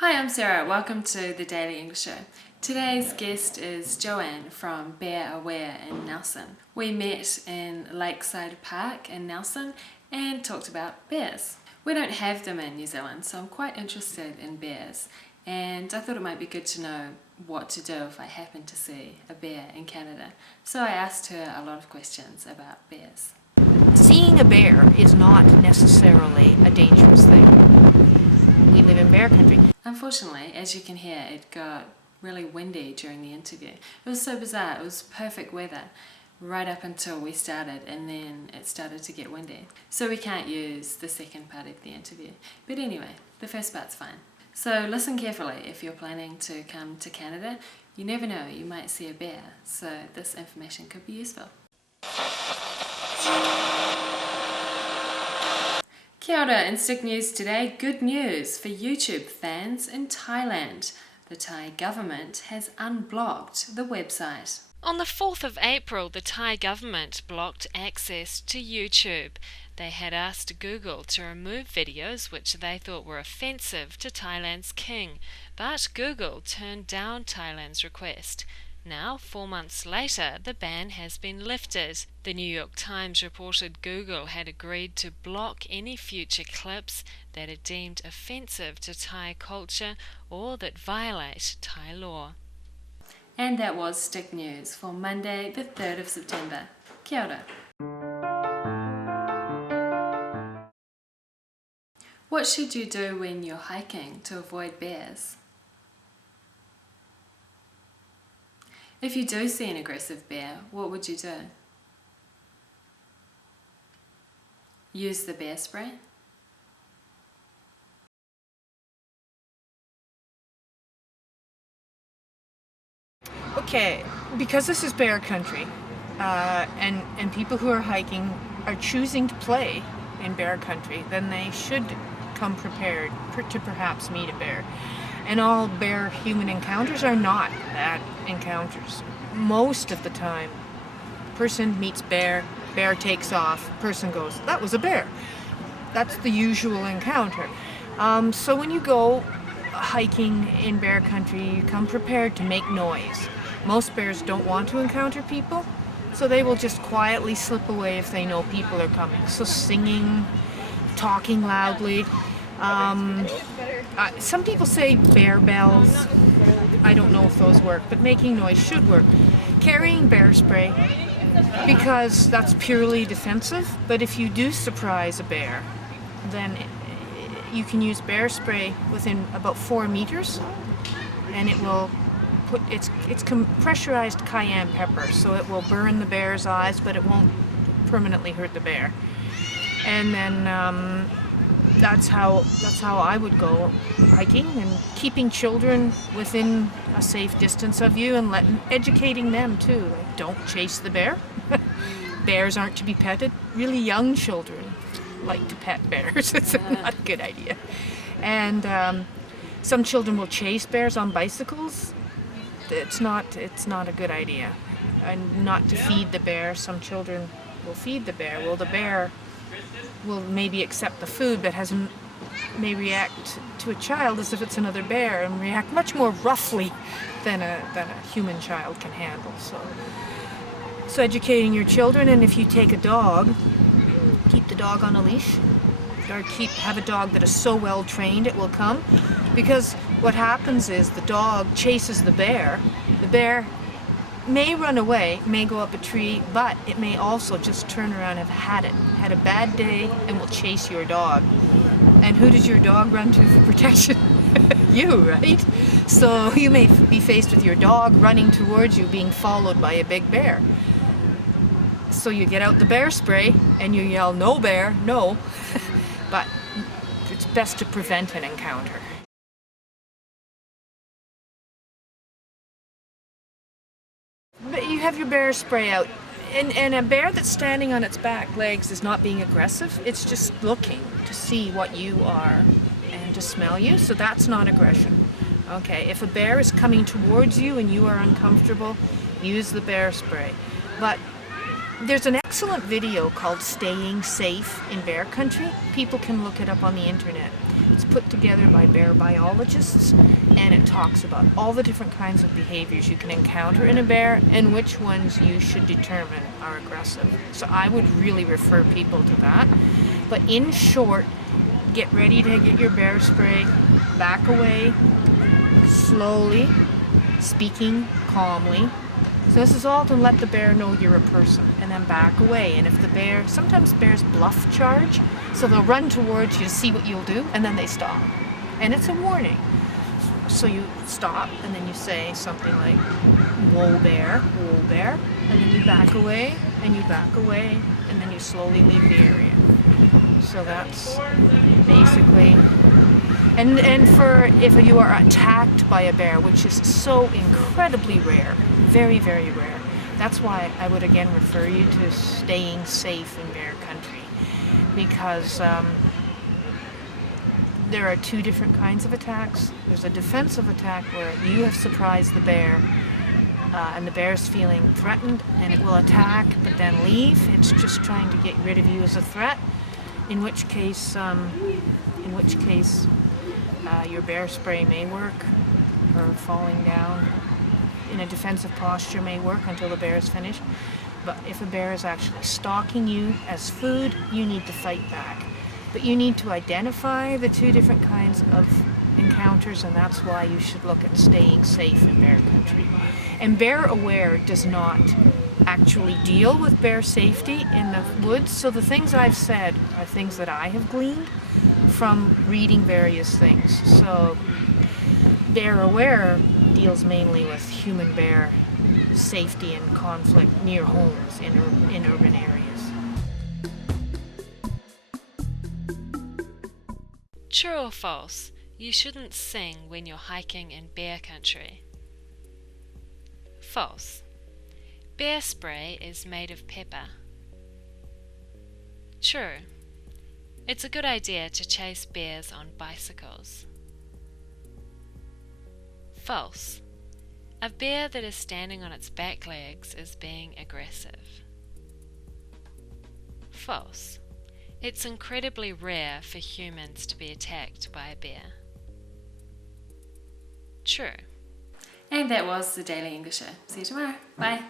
Hi, I'm Sarah. Welcome to the Daily English Show. Today's guest is Joanne from Bear Aware in Nelson. We met in Lakeside Park in Nelson and talked about bears. We don't have them in New Zealand, so I'm quite interested in bears, and I thought it might be good to know what to do if I happen to see a bear in Canada. So I asked her a lot of questions about bears. Seeing a bear is not necessarily a dangerous thing. We live in bear country. Unfortunately, as you can hear, it got really windy during the interview. It was so bizarre. It was perfect weather right up until we started, and then it started to get windy. So we can't use the second part of the interview. But anyway, the first part's fine. So listen carefully if you're planning to come to Canada. You never know, you might see a bear, so this information could be useful. Kia ora, in Stick News today, good news for YouTube fans in Thailand. The Thai government has unblocked the website. On the 4th of April, the Thai government blocked access to YouTube. They had asked Google to remove videos which they thought were offensive to Thailand's king, but Google turned down Thailand's request. Now, 4 months later, the ban has been lifted. The New York Times reported Google had agreed to block any future clips that are deemed offensive to Thai culture or that violate Thai law. And that was Stick News for Monday, the 3rd of September. Kia ora. What should you do when you're hiking to avoid bears? If you do see an aggressive bear, what would you do? Use the bear spray? Okay, because this is bear country, and people who are hiking are choosing to play in bear country, then they should come prepared to perhaps meet a bear. And all bear-human encounters are not bad encounters. Most of the time, person meets bear, bear takes off, person goes, that was a bear. That's the usual encounter. So when you go hiking in bear country, you come prepared to make noise. Most bears don't want to encounter people, so they will just quietly slip away if they know people are coming. So singing, talking loudly. Some people say bear bells. I don't know if those work, but making noise should work. Carrying bear spray, because that's purely defensive, but if you do surprise a bear, then you can use bear spray within about 4 meters, and it will put, it's pressurized cayenne pepper, so it will burn the bear's eyes, but it won't permanently hurt the bear. And then that's how I would go hiking, and keeping children within a safe distance of you and educating them too. Like, don't chase the bear. Bears aren't to be petted. Really young children like to pet bears. It's not a good idea. And some children will chase bears on bicycles. It's not a good idea. And not to feed the bear. Some children will feed the bear. Well, the bear will maybe accept the food, but may react to a child as if it's another bear, and react much more roughly than a human child can handle. So educating your children, and if you take a dog, keep the dog on a leash, or have a dog that is so well trained it will come, because what happens is the dog chases the bear. The bear may run away, may go up a tree, but it may also just turn around and have had a bad day, and will chase your dog. And who does your dog run to for protection? You, right? So you may be faced with your dog running towards you, being followed by a big bear. So you get out the bear spray and you yell, "No bear, no." But it's best to prevent an encounter. But you have your bear spray out, and a bear that's standing on its back legs is not being aggressive. It's just looking to see what you are and to smell you, so that's not aggression. Okay, if a bear is coming towards you and you are uncomfortable, use the bear spray. But There's an excellent video called Staying Safe in Bear Country. People can look it up on the internet. It's put together by bear biologists, and it talks about all the different kinds of behaviors you can encounter in a bear and which ones you should determine are aggressive. So I would really refer people to that. But in short, get ready to get your bear spray, back away, slowly, speaking calmly. So this is all to let the bear know you're a person, and then back away. And if the bear, sometimes bears bluff charge, so they'll run towards you to see what you'll do, and then they stop. And it's a warning. So you stop, and then you say something like, whoa bear, and then you back away, and you back away, and then you slowly leave the area. So that's basically, and for if you are attacked by a bear, which is so incredibly rare, very, very rare, that's why I would again refer you to Staying Safe in Bear Country, because there are two different kinds of attacks. There's a defensive attack where you have surprised the bear, and the bear's feeling threatened, and it will attack but then leave. It's just trying to get rid of you as a threat. In which case, your bear spray may work, or falling down in a defensive posture may work until the bear is finished. But if a bear is actually stalking you as food, you need to fight back. But you need to identify the two different kinds of encounters, and that's why you should look at Staying Safe in Bear Country. And Bear Aware does not actually deal with bear safety in the woods, so the things I've said are things that I have gleaned from reading various things. So Bear Aware deals mainly with human bear safety and conflict near homes in urban areas. True or false? You shouldn't sing when you're hiking in bear country. False. Bear spray is made of pepper. True. It's a good idea to chase bears on bicycles. False. A bear that is standing on its back legs is being aggressive. False. It's incredibly rare for humans to be attacked by a bear. True. And that was the Daily Englisher. See you tomorrow. Bye.